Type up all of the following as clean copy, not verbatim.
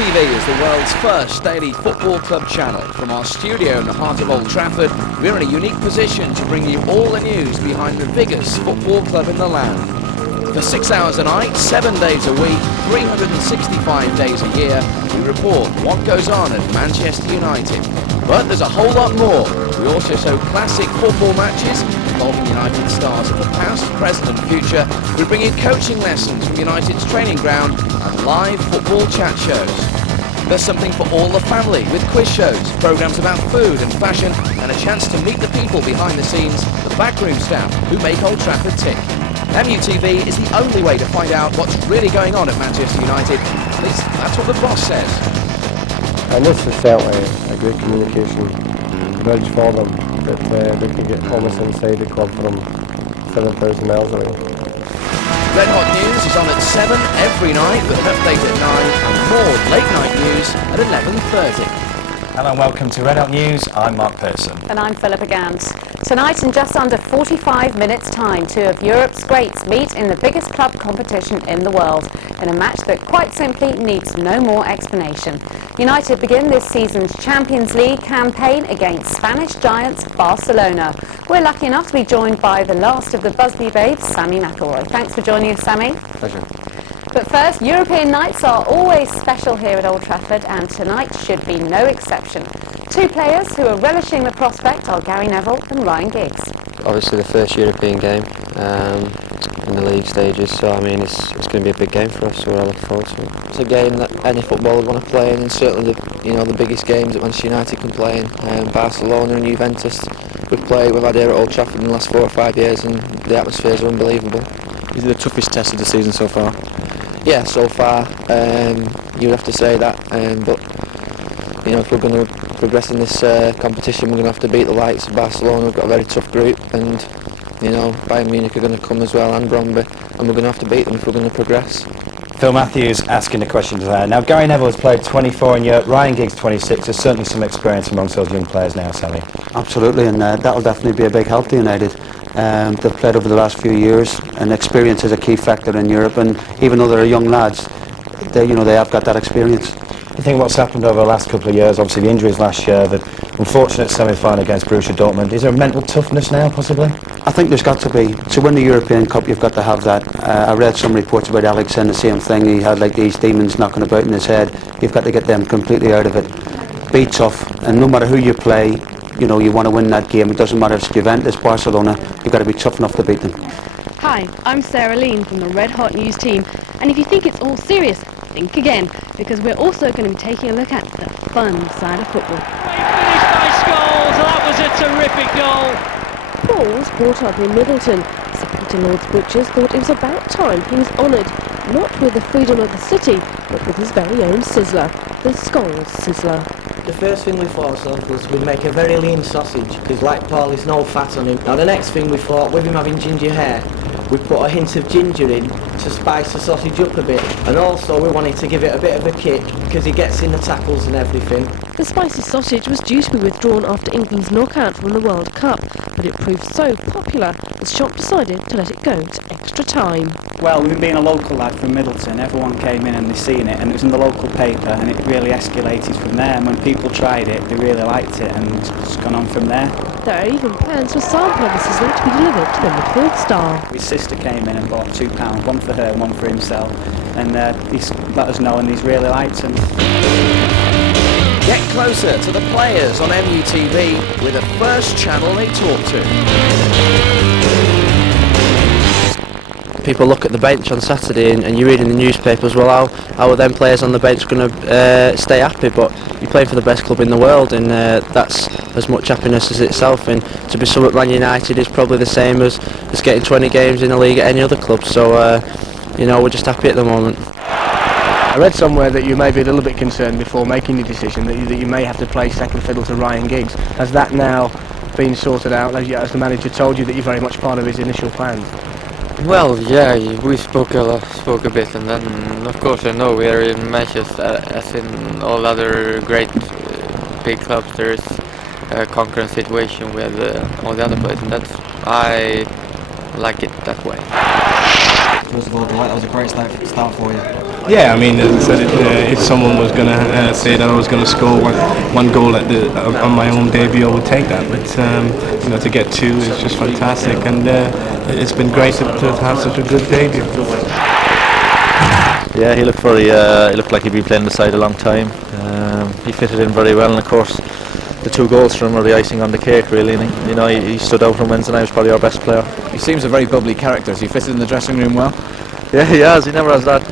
MUTV is the world's first daily football club channel. From our studio in the heart of Old Trafford, we're in a unique position to bring you all the news behind the biggest football club in the land. For 6 hours a night, 7 days a week, 365 days a year, we report what goes on at Manchester United. But there's a whole lot more. We also show classic football matches involving United stars of the past, present and future. We bring you coaching lessons from United's training ground and live football chat shows. There's something for all the family with quiz shows, programmes about food and fashion, and a chance to meet the people behind the scenes, the backroom staff who make Old Trafford tick. MUTV is the only way to find out what's really going on at Manchester United. At least that's what the boss says. And this is certainly a great communication bridge for them, that they can get almost inside the club from 7,000 miles away. Red Hot News is on at 7 every night with an update at 9 and more late night news at 11:30. Hello and welcome to Red Hot News. I'm Mark Pearson. And I'm Philippa Gans. Tonight, in just under 45 minutes' time, two of Europe's greats meet in the biggest club competition in the world, in a match that quite simply needs no more explanation. United begin this season's Champions League campaign against Spanish giants Barcelona. We're lucky enough to be joined by the last of the Busby babes, Sammy McElroy. Thanks for joining us, Sammy. Pleasure. But first, European nights are always special here at Old Trafford, and tonight should be no exception. Two players who are relishing the prospect are Gary Neville and Ryan Giggs. Obviously the first European game in the league stages, so I mean it's going to be a big game for us, so we're all looking forward to it. It's a game that any footballer would want to play in, and certainly the biggest games that Manchester United can play in. Barcelona and Juventus we've had here at Old Trafford in the last 4 or 5 years, and the atmospheres are unbelievable. Is it the toughest test of the season so far? Yeah, so far you would have to say that, but if we're going to progress in this competition, we're going to have to beat the likes of Barcelona. We've got a very tough group, and Bayern Munich are going to come as well, and Bromby, and we're going to have to beat them if we're going to progress. Phil Matthews asking the questions there. Now Gary Neville has played 24 in Europe, Ryan Giggs 26. There's certainly some experience amongst those young players now, Sammy. Absolutely, and that'll definitely be a big help to United. They've played over the last few years, and experience is a key factor in Europe, and even though they're young lads, they have got that experience. You think what's happened over the last couple of years, obviously the injuries last year, the unfortunate semi-final against Borussia Dortmund, is there a mental toughness now possibly? I think there's got to be. To win the European Cup you've got to have that. I read some reports about Alex saying the same thing. He had like these demons knocking about in his head. You've got to get them completely out of it. Be tough, and no matter who you play, you want to win that game. It doesn't matter if it's Juventus, Barcelona, you've got to be tough enough to beat them. Hi, I'm Sarah Lean from the Red Hot News team, and if you think it's all serious, think again, because we're also going to be taking a look at the fun side of football. Finished by Scholes, that was a terrific goal. Paul was brought up in Middleton, so Peter Lord's Butchers thought it was about time he was honoured, not with the freedom of the city, but with his very own sizzler, the Scholes Sizzler. The first thing we thought of was we'd make a very lean sausage, because like Paul, there's no fat on him. Now the next thing we thought, with him having ginger hair, we put a hint of ginger in to spice the sausage up a bit, and also we wanted to give it a bit of a kick because he gets in the tackles and everything. The spicy sausage was due to be withdrawn after England's knockout from the World Cup, but it proved so popular the shop decided to let it go to extra time. Well, with being a local lad from Middleton, everyone came in and they seen it, and it was in the local paper, and it really escalated from there. And when people tried it, they really liked it, and it's gone on from there. There are even plans for a sample of the sizzler to be delivered to the midfield star. His sister came in and bought £2, one for her and one for himself, and he's let us know, and he's really liked them. Get closer to the players on MUTV with the first channel they talk to. People look at the bench on Saturday and you read in the newspapers, well, how are them players on the bench going to stay happy? But you're playing for the best club in the world, and that's as much happiness as itself. And to be sub at Man United is probably the same as getting 20 games in the league at any other club. So, we're just happy at the moment. I read somewhere that you may be a little bit concerned before making the decision that you may have to play second fiddle to Ryan Giggs. Has that now been sorted out, as the manager told you that you're very much part of his initial plans? Well, yeah, we spoke a bit, and then of course I know we are in Manchester, as in all other great big clubs. There is a concurrent situation with all the other players, and I like it that way. First of all, that was a great start for you. Yeah, I mean, if someone was going to say that I was going to score one goal on my own debut, I would take that. But you know, to get two is just fantastic, and it's been great to have such a good debut. Yeah, he looked he looked like he'd been playing the side a long time. He fitted in very well, and of course, the 2 goals from him are the icing on the cake, really. And he stood out on Wednesday night. He was probably our best player. He seems a very bubbly character. Has he fitted in the dressing room well? Yeah, he has. He never has that.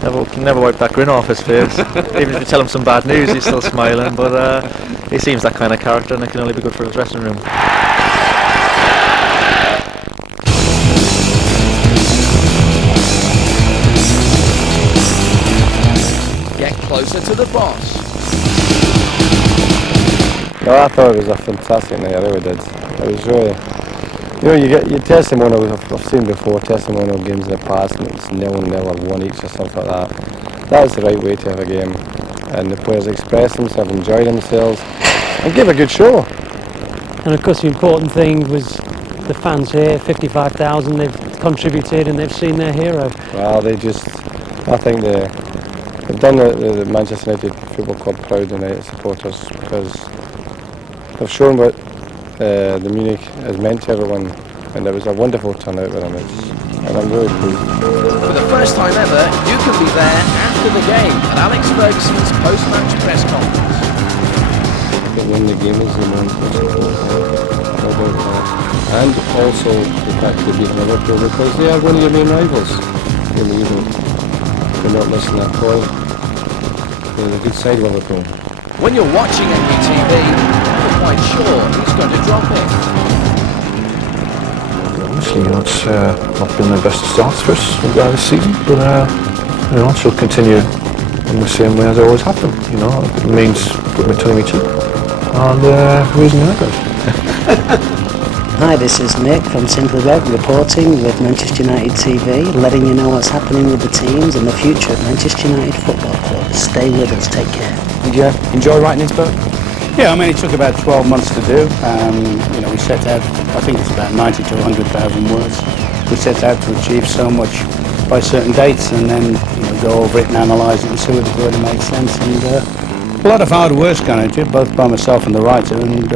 Never wipe that grin off his face. Even if you tell him some bad news, he's still smiling. But he seems that kind of character, and it can only be good for the dressing room. Get closer to the boss. No, I thought it was a fantastic night. I really did. It was really, you know, you get your testimonial. I've seen before testimonial games in the past, and it's 0-0 or 1 each or something like that. That was the right way to have a game, and the players expressed themselves, enjoyed themselves, and gave a good show. And of course, the important thing was the fans here. 55,000. They've contributed, and they've seen their hero. Well, I think they've done the Manchester United Football Club proud tonight, the supporters, because they've shown what the Munich has meant to everyone, and there was a wonderful turnout with them, and I'm really pleased. For the first time ever, you can be there after the game at Alex Ferguson's post-match press conference. But when the game is the most important, and also the fact that beat Liverpool, because they are one of your main rivals. You're not missing that point. They're the good side of Liverpool. When you're watching MUTV, you're never quite sure who's going to drop it. Obviously, you know, it's not been the best starts for us this season, but you know, she'll continue in the same way as I always have been. You know, it means putting my time each and raising the eyebrows. Hi, this is Nick from Simply Red, reporting with Manchester United TV, letting you know what's happening with the teams and the future at Manchester United Football Club. Stay with us, take care. Did you enjoy writing this book? Yeah, I mean, it took about 12 months to do. You know, we set out, I think it's about 90 to 100,000 words. We set out to achieve so much by certain dates, and then, you know, go over it and analyse it and see whether it makes sense. And a lot of hard work's gone into it, both by myself and the writer, and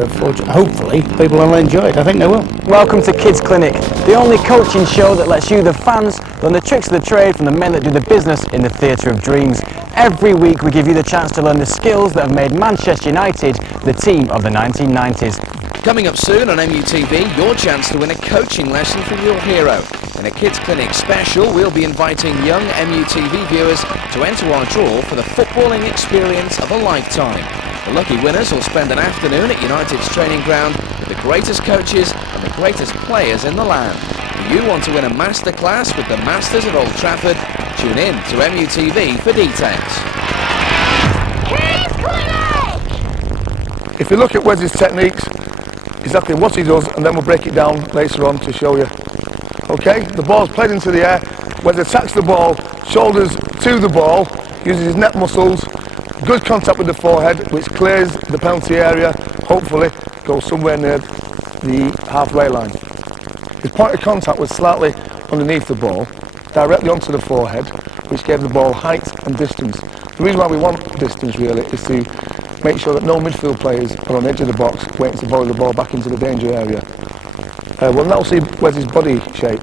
hopefully people will enjoy it. I think they will. Welcome to Kids Clinic, the only coaching show that lets you, the fans, learn the tricks of the trade from the men that do the business in the theatre of dreams. Every week we give you the chance to learn the skills that have made Manchester United the team of the 1990s. Coming up soon on MUTV, your chance to win a coaching lesson from your hero. In a Kids Clinic special, we'll be inviting young MUTV viewers to enter our draw for the footballing experience of a lifetime. The lucky winners will spend an afternoon at United's training ground with the greatest coaches and the greatest players in the land. If you want to win a masterclass with the Masters at Old Trafford, tune in to MUTV for details. Kids Clinic! If you look at Wes's techniques, exactly what he does, and then we'll break it down later on to show you. Okay, the ball's played into the air. Wes attacks the ball, shoulders to the ball, uses his neck muscles, good contact with the forehead, which clears the penalty area, hopefully goes somewhere near the halfway line. His point of contact was slightly underneath the ball, directly onto the forehead, which gave the ball height and distance. The reason why we want distance really is to make sure that no midfield players are on the edge of the box waiting to volley the ball back into the danger area. We'll now see Wes's body shape,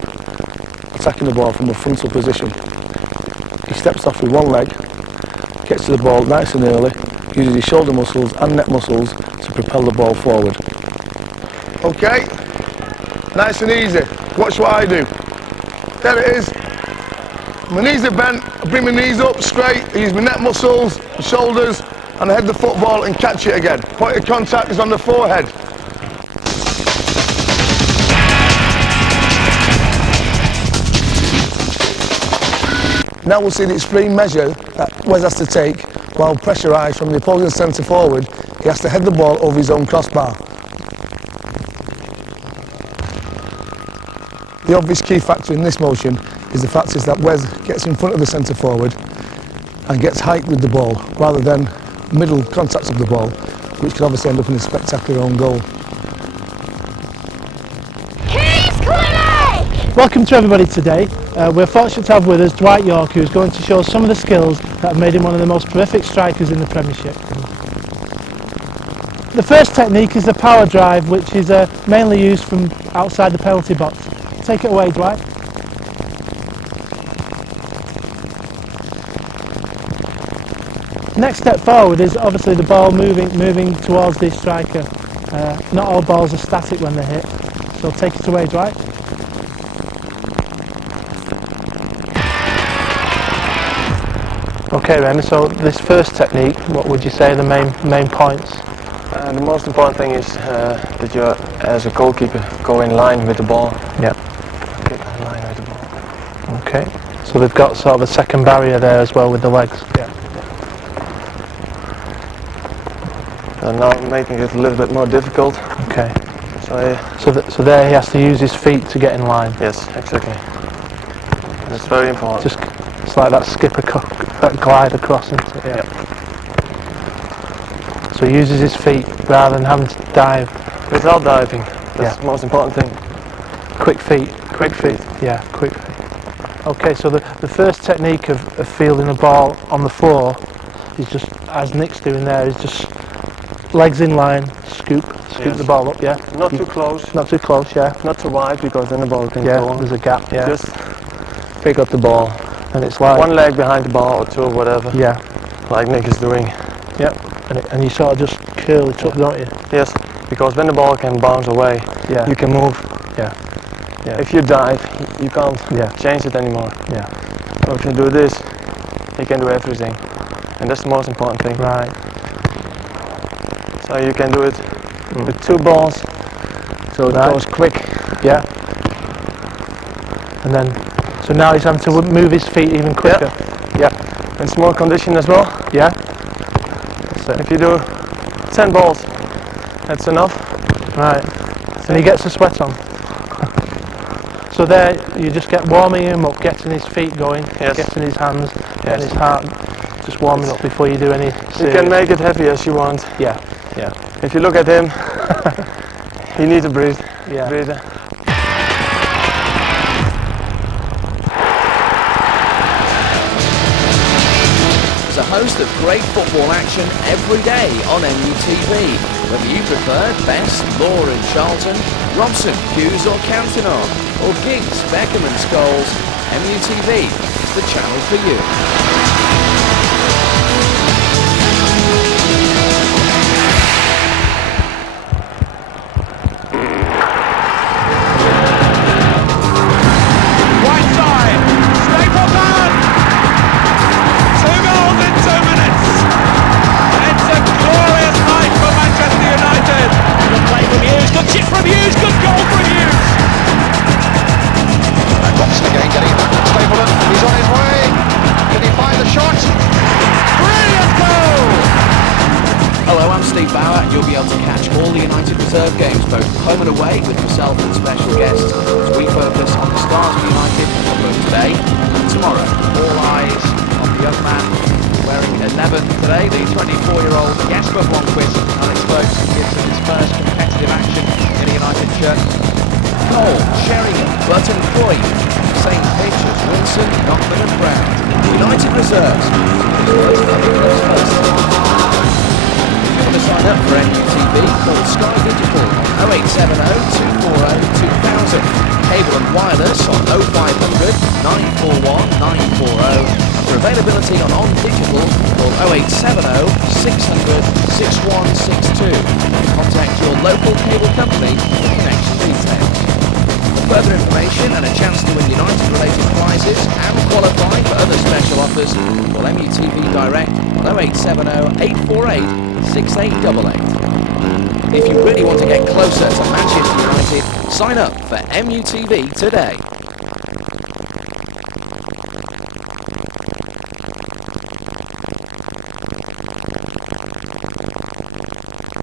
attacking the ball from a frontal position. He steps off with one leg, gets to the ball nice and early, uses his shoulder muscles and neck muscles to propel the ball forward. Okay, nice and easy. Watch what I do. There it is. My knees are bent, I bring my knees up straight, I use my neck muscles, my shoulders, and I head the football and catch it again. Point of contact is on the forehead. Now we'll see the extreme measure that Wes has to take while pressurised from the opposing centre forward. He has to head the ball over his own crossbar. The obvious key factor in this motion is the fact is that Wes gets in front of the centre forward and gets height with the ball rather than middle contact of the ball, which could obviously end up in a spectacular own goal. Kids Clinic! Welcome to everybody today. We're fortunate to have with us Dwight York, who's going to show us some of the skills that have made him one of the most prolific strikers in the Premiership. The first technique is the power drive, which is mainly used from outside the penalty box. Take it away, Dwight. Next step forward is obviously the ball moving towards the striker. Not all balls are static when they're hit, so take it away, Dwight. Okay, Ren, so this first technique, what would you say are the main points? The most important thing is that you, as a goalkeeper, go in line with the ball. Yeah. Get in line with the ball. Okay. So they've got sort of a second barrier there as well with the legs. Yeah. And now making it a little bit more difficult. Okay. So there he has to use his feet to get in line. Yes, exactly. And it's very important. It's like that that glide across, isn't it? Yeah. So he uses his feet rather than having to dive. Without diving. That's the most important thing. Quick feet. Quick feet. Yeah, quick feet. Okay, so the first technique of fielding a ball on the floor is just, as Nick's doing there, is just legs in line, scoop the ball up, yeah? Not too close. Not too close, yeah. Not too wide, because then the ball can go on. There's a gap, yeah. Just pick up the ball. And it's like one leg behind the ball or two or whatever. Yeah. Like Nick is doing. Yep. And you sort of just curl it up, don't you? Yes, because when the ball can bounce away, you can move. Yeah. Yeah. If you dive, you can't change it anymore. Yeah. So if you do this, you can do everything. And that's the most important thing. Right. So you can do it with two balls. So it goes quick. Yeah. And then, so now he's having to move his feet even quicker. Yeah. And it's more condition as well. Yeah. If you do 10 balls, that's enough. Right. And he gets the sweat on. So there, you just get warming him up, getting his feet going, getting his hands, getting his heart, just warming up before you do any serious. You can make it heavy as you want. Yeah. Yeah. If you look at him, he needs to breathe. Yeah. Breathe. A host of great football action every day on MUTV. Whether you prefer Best, Law and Charlton, Robson, Hughes or Cantonar, or Giggs, Beckham and Scholes, MUTV is the channel for you. Chip from Hughes, good goal from Hughes! Robson again getting back to Stapleton, he's on his way, can he find the shot? Brilliant goal! Hello, I'm Steve Bauer. You'll be able to catch all the United reserve games, both home and away, with myself and special guests, as we focus on the stars of United for both today and tomorrow. All eyes on the young man wearing 11 today, the 24-year-old Jesper Blomqvist, unexposed, gives him his first competitive action in a United shirt. Cole, Sheringham, Burton Croyd, St. Peter's, Wilson, Knockman and Brown. United reserves. First. If you want to sign up for MUTV, call Sky Digital on 0870 240 2000. Cable and wireless on 0500 941 940. For availability on digital, call 0870 600 6162. Contact your local cable company for connection details. For further information and a chance to win United-related prizes and qualify for other special offers, call MUTV Direct on 0870 848 6888. If you really want to get closer to Manchester United, sign up for MUTV today.